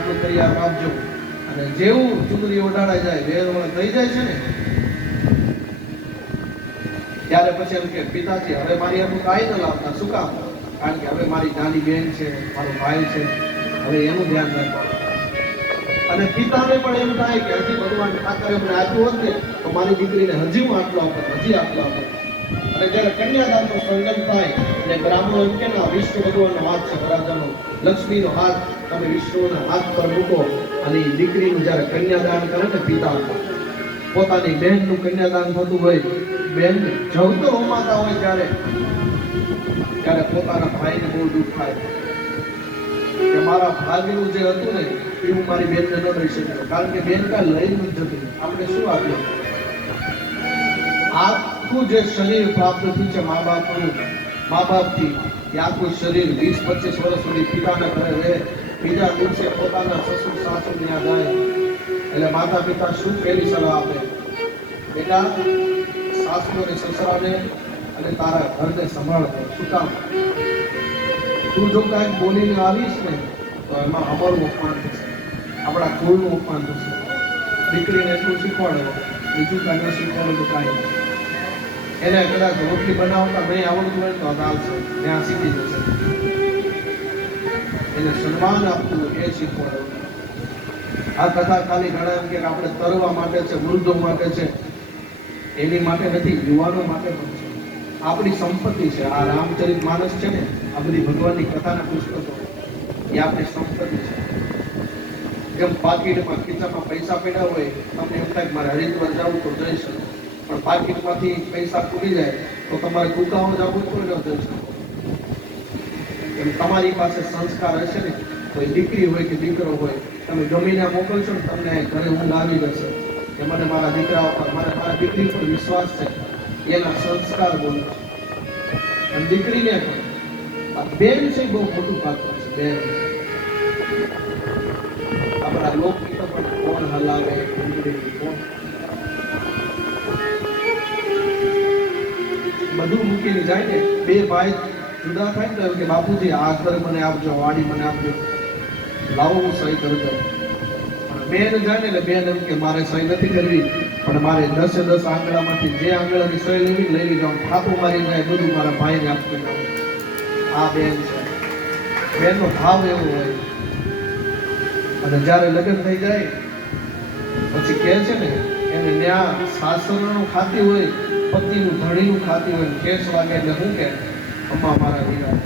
આટલું તૈયાર રાખજો. અને જેવું ચુંદડી ઓઢાડાઈ જાય, વેરવણ થઈ જાય છે ને, ત્યારે પછી એમ કે પિતાજી હવે મારી આટલું કાંઈ ન લાવતા. શું કામ? કારણ કે હવે મારી નાની બેન છે, મારો ભાઈ છે, હવે એનું ધ્યાન રાખો. અને પિતાને પણ એમ થાય કે હજી ભગવાન ઠાકરે મને આપ્યું હોત ને તો મારી દીકરીને હજી હું આટલો આપત, હજી આટલો આપત. અને જ્યારે કન્યાદાનનો સંગમ થાય એટલે બ્રાહ્મણો એમ કે ના, વિષ્ણુ ભગવાનનો હાથ છે, વરદાનો લક્ષ્મીનો હાથ તમે વિષ્ણુના હાથ પર મૂકો. અને દીકરીનું જ્યારે કન્યાદાન કરે ને પિતા, પોતાની બહેનનું કન્યાદાન થતું હોય, બહેન જવતો હોમાતા હોય ત્યારે પોતાના ભાઈને બહુ દુઃખ થાય કે મારા ભાગ્યનું જે હતું ને એ હું મારી બેનને ન દઈ શક્યો. કારણ કે બેન કાંઈ લઈને જ જતી, આપણે શું આપ્યું? આખું જે શરીર પ્રાપ્ત થયું છે મા બાપથી, એ આખું શરીર 20-25 વર્ષ સુધી પિતાના ઘરે રહે, બીજા દિવસે પોતાના સસુર સાસુને યાદ આવે. એટલે માતા પિતા શું પહેલી સલાહ આપે? બેટા, સાસુ અને સસરાને અને તારા ઘરને સંભાળજો. શું કામ? તું જો કાંઈક બોલીને આવીશ ને તો એમાં અમારું અપમાન થશે, આપણા કુળનું અપમાન થશે. દીકરીને એટલું શીખવાડો, બીજું કાંઈ ન શીખવાડો તો કાંઈ નહીં. એને કદાચ રોટલી બનાવતા નહીં આવડતું હોય તો ચાલશે, ત્યાં શીખી જશે. એને સન્માન આપવું એ શીખવાડો. આ કથા ખાલી ઘણા એમ કે આપણે તરવા માટે છે, વૃદ્ધો માટે છે, એની માટે નથી, યુવાનો માટે પણ છે. આપણી સંપત્તિ છે. આ રામચરિત માનસ છે ને, આ બધી ભગવાનની કથાના પુસ્તકો એ આપણી સંપત્તિ છે. જેમ પાકીટમાં ખીચામાં પૈસા પડ્યા હોય, તમને એમ થાય કે મારે હરિદ્વાર જવું તો જઈ શકો, પણ પાકીટમાંથી પૈસા ખૂટી જાય તો તમારે કુકાઓ જવું તો ન જઈ શકો. એમ તમારી પાસે સંસ્કાર હશે ને, કોઈ દીકરી હોય કે દીકરો હોય, તમે ગમીને મોકલશો ને, તમને ઘરે ઊંઘ આવી જશે કે મને મારા દીકરા પર, મારા દીકરી પર વિશ્વાસ છે, એના સંસ્કાર બોલો. અને દીકરીને પણ બેન છે, બહુ મોટું પાત્ર છે. બેન આપણા લોકગીતો પણ કોણ હલાવે, કોણ બધું મૂકીને જાય ને. બે ભાઈ જુદા થાય ને કે બાપુજી આ ઘર મને આપજો, વાડી મને આપજો, લાવો હું સહી કરી દઉં. બેન જાય ને એટલે બેન એમ કે મારે સહી નથી કરવી, પણ મારે 10 આંગળામાંથી જે આંગળાની સહી લઈ જાઉં, થાપું મારી જાય, બધું મારા ભાઈને આપતું જાઉં. આ બેન છે. બેનનો ભાવ એવો હોય. અને જ્યારે લગ્ન થઈ જાય પછી કહે છે ને, એને ત્યાં સાસરનું ખાતી હોય, પતિનું ધણીનું ખાતી હોય, કેસ વાગે એટલે શું કે અમ્મા મારા હીરા.